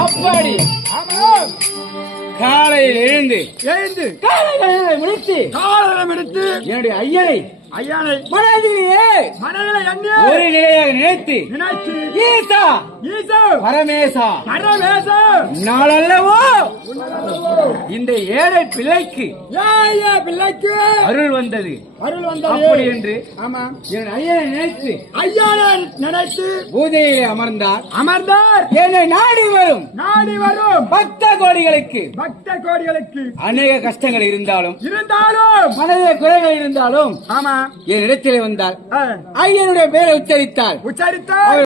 அப்படி காலையில் எழுந்து காலையில் முடித்து என்னுடைய ஐயனை மனதிலே ஒரு நிலையாக நினைத்து ஈசா பரமேசா நாளல்லவோ இந்த ஏழை பிள்ளைக்கு அருள் வந்தது அப்படி என்று என் ஐயனை நினைத்து பூஜையிலே அமர்ந்தார் என்னை நாடி வரும் பக்த கோடிகளுக்கு அநேக கஷ்டங்கள் இருந்தாலும் மனதில் குறைகள் இருந்தாலும் என் இடத்திலே வந்தார் ஐயனுடைய பெயரை உச்சரித்தார்